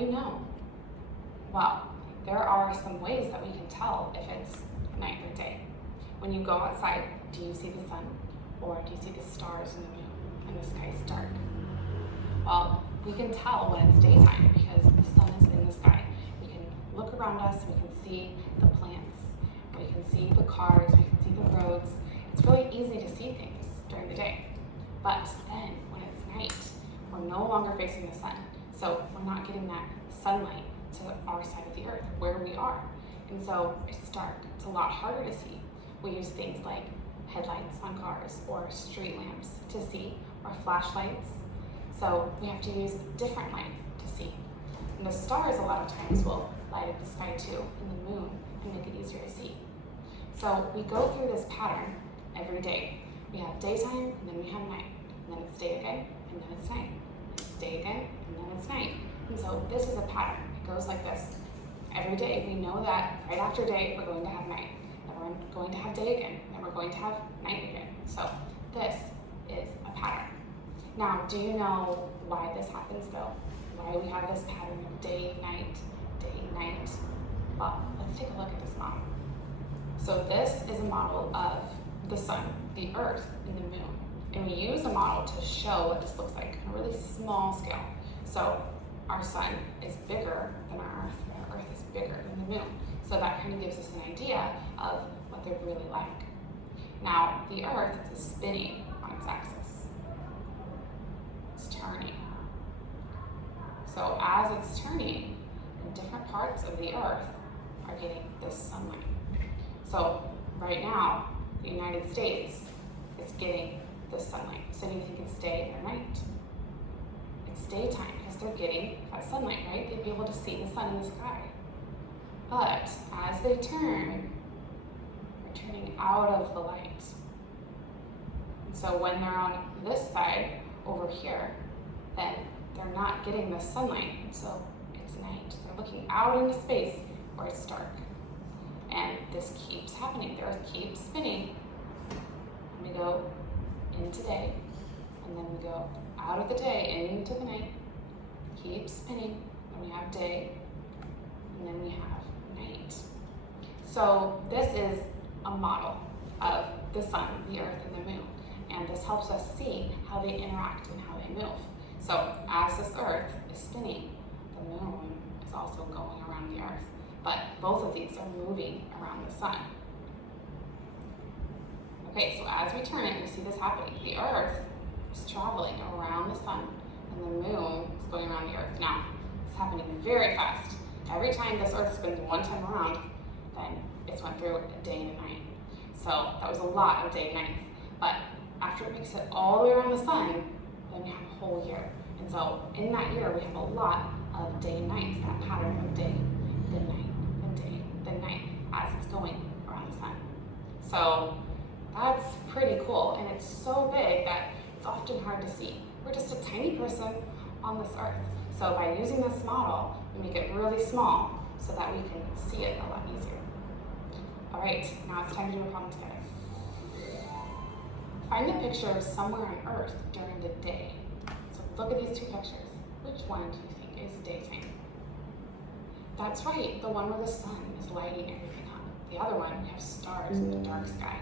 do you know? Well, there are some ways that we can tell if it's night or day. When you go outside, do you see the sun? Or do you see the stars and the moon and the sky's dark? Well, we can tell when it's daytime because the sun is in the sky. We can look around us, we can see the plants, we can see the cars, we can see the roads. It's really easy to see things during the day. But then when it's night, we're no longer facing the sun. So we're not getting that sunlight to our side of the earth, where we are. And so it's dark, it's a lot harder to see. We use things like headlights on cars or street lamps to see, or flashlights. So we have to use different light to see. And the stars a lot of times will light up the sky too, and the moon, and make it easier to see. So we go through this pattern every day. We have daytime, and then we have night, and then it's day again, and then it's night. It's day again, and then it's night. And so this is a pattern. It goes like this. Every day we know that right after day we're going to have night, then we're going to have day again, then we're going to have night again. So this is a pattern. Now, do you know why this happens though? Why we have this pattern of day, night, day, night? Well, let's take a look at this model. So this is a model of the sun, the earth, and the moon. And we use a model to show what this looks like on a really small scale. So our sun is bigger than our earth, and our earth is bigger than the moon. So that kind of gives us an idea of what they're really like. Now, the earth is spinning on its axis. It's turning. So as it's turning, different parts of the earth are getting this sunlight. So right now, the United States is getting this sunlight. So do you think it's day or night? It's daytime because they're getting that sunlight, right? They'd be able to see the sun in the sky. But as they turn, they're turning out of the light. And so when they're on this side over here, then they're not getting the sunlight. And so it's night. They're looking out into space where it's dark. And this keeps happening. The earth keeps spinning. And we go into day, and then we go out of the day into the night. Keep spinning, and we have day, and then we have night. So this is a model of the sun, the earth, and the moon. And this helps us see how they interact and how they move. So as this earth is spinning, the moon is also going around the earth. But both of these are moving around the sun. Okay, so as we turn it, we see this happening. The earth is traveling around the sun, and the moon is going around the earth. Now, it's happening very fast. Every time this earth spins one time around, then it's went through a day and a night. So that was a lot of day and nights. But after it makes it all the way around the sun, then we have a whole year. And so in that year, we have a lot of day and nights, that pattern of day, then night, then day, then night, as it's going around the sun. So that's pretty cool, and it's so big that it's often hard to see. We're just a tiny person on this earth. So by using this model, we make it really small so that we can see it a lot easier. All right, now it's time to do a problem together. Find the picture of somewhere on earth during the day. So look at these two pictures. Which one do you think is daytime? That's right, the one where the sun is lighting everything up. The other one, we have stars in the dark sky.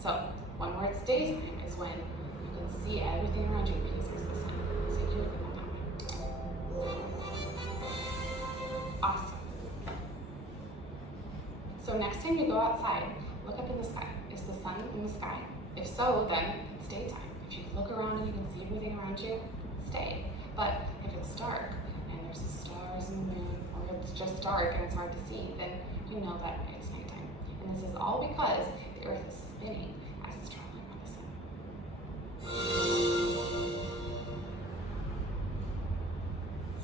So one where it's daytime is when you can see everything around you because there's the sun. So you look at that way. Awesome. So next time you go outside, look up in the sky. Is the sun in the sky? If so, then it's daytime. If you look around and you can see everything around you, it's day. But if it's dark and there's the stars and the moon, or it's just dark and it's hard to see, then you know that it's nighttime. And this is all because the earth is spinning as it's traveling around the sun.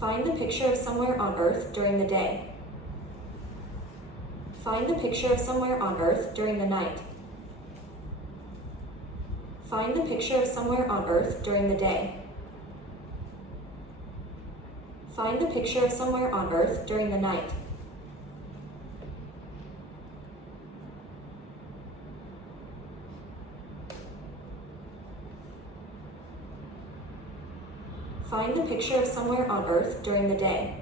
Find the picture of somewhere on earth during the day. Find the picture of somewhere on earth during the night. Find the picture of somewhere on earth during the day. Find the picture of somewhere on earth during the night. Find the picture of somewhere on earth during the day.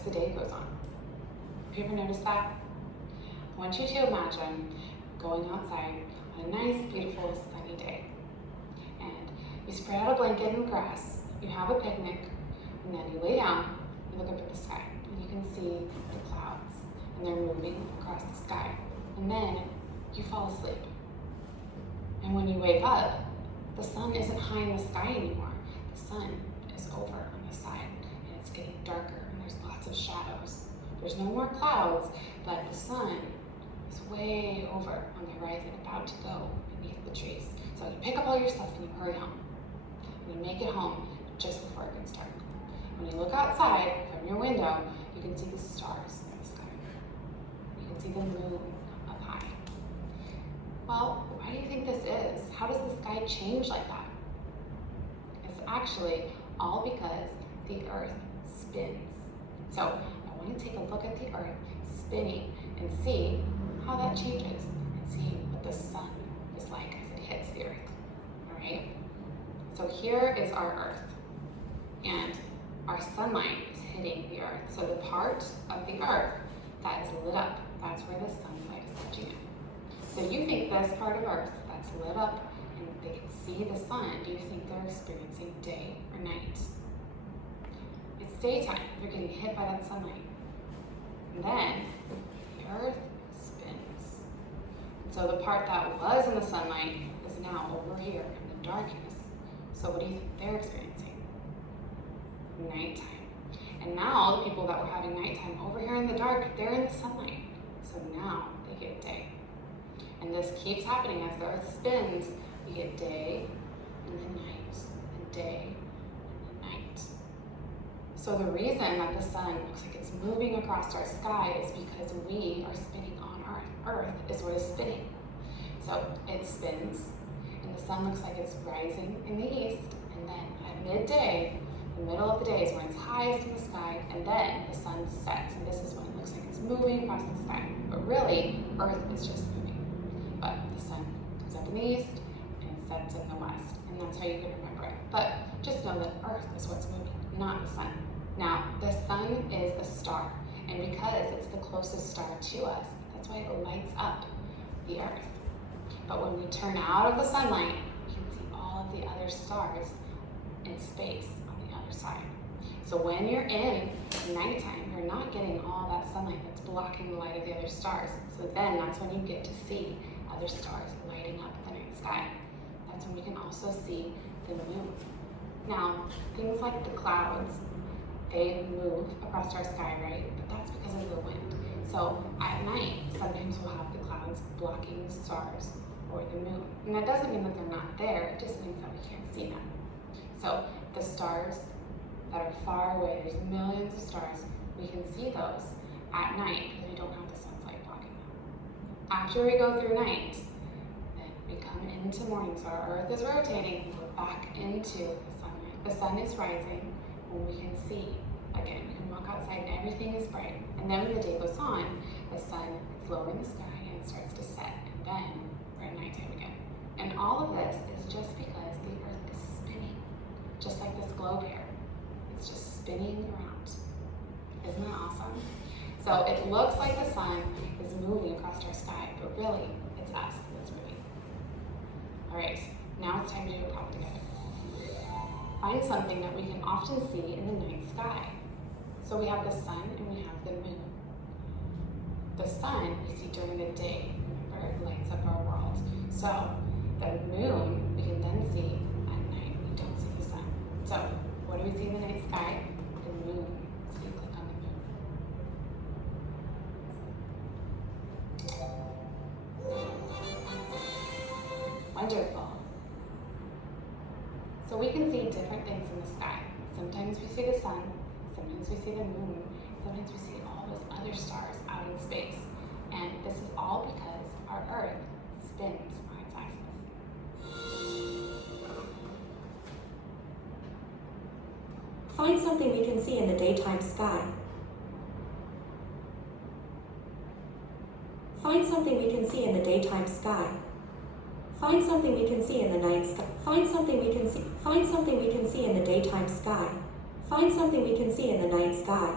as the day goes on. Have you ever noticed that? I want you to imagine going outside on a nice, beautiful, sunny day. And you spread out a blanket in the grass, you have a picnic, and then you lay down, you look up at the sky, and you can see the clouds, and they're moving across the sky. And then you fall asleep. And when you wake up, the sun isn't high in the sky anymore. The sun is over on the side, and it's getting darker, and there's lots of shadows. There's no more clouds, but the sun is way over on the horizon, about to go beneath the trees. So you pick up all your stuff and you hurry home. And you make it home just before it gets dark. When you look outside from your window, you can see the stars in the sky. You can see the moon up high. Well, why do you think this is? How does the sky change like that? It's actually all because the earth spins. So I want to take a look at the earth spinning and see how that changes and see what the sun is like as it hits the earth. All right? So here is our earth, and our sunlight is hitting the earth. So the part of the earth that is lit up, that's where the sunlight is touching it. So you think this part of earth that's lit up and they can see the sun, do you think they're experiencing day or night? It's daytime. They're getting hit by that sunlight. And then the earth spins. And so the part that was in the sunlight is now over here in the darkness. So what do you think they're experiencing? Nighttime. And now the people that were having nighttime over here in the dark, they're in the sunlight. So now they get day. And this keeps happening as the earth spins. You get day and then night, and day and then night. So the reason that the sun looks like it's moving across our sky is because we are spinning on our earth is what is spinning. So it spins, and the sun looks like it's rising in the east, and then at midday, the middle of the day is when it's highest in the sky, and then the sun sets, and this is when it looks like it's moving across the sky. But really, earth is just moving. But the sun comes up in the east and sets in the west, and that's how you can remember it. But just know that earth is what's moving, not the sun. Now, the sun is a star, and because it's the closest star to us, that's why it lights up the earth. But when we turn out of the sunlight, you can see all of the other stars in space on the other side. So when you're in nighttime, you're not getting all that sunlight that's blocking the light of the other stars. So then that's when you get to see other stars lighting up the night sky. That's when we can also see the moon. Now, things like the clouds, they move across our sky, right? But that's because of the wind. So at night, sometimes we'll have the clouds blocking the stars or the moon. And that doesn't mean that they're not there, it just means that we can't see them. So the stars that are far away, there's millions of stars, we can see those at night because we don't have the sunlight blocking them. After we go through night, then we come into morning. So our earth is rotating and we're back into the sunlight. The sun is rising when we can see. Again, we can walk outside and everything is bright. And then when the day goes on, the sun is lower in the sky and it starts to set. And then we're at nighttime again. And all of this is just because the earth is spinning. Just like this globe here. It's just spinning around. Isn't that awesome? So it looks like the sun is moving across our sky, but really, it's us that's moving. All right, now it's time to do a problem together. Find something that we can often see in the night sky. So we have the sun and we have the moon. The sun we see during the day, remember, it lights up our world. So the moon we can then see at night. We don't see the sun. So what do we see in the night sky? The moon. So you click on the moon. Wonderful. So we can see different things in the sky. Sometimes we see the sun, sometimes we see the moon, sometimes we see all those other stars out in space. And this is all because our Earth spins on its axis. Find something we can see in the daytime sky. Find something we can see in the daytime sky. Find something we can see in the night sky. Find something we can see in the daytime sky. Find something we can see in the night sky.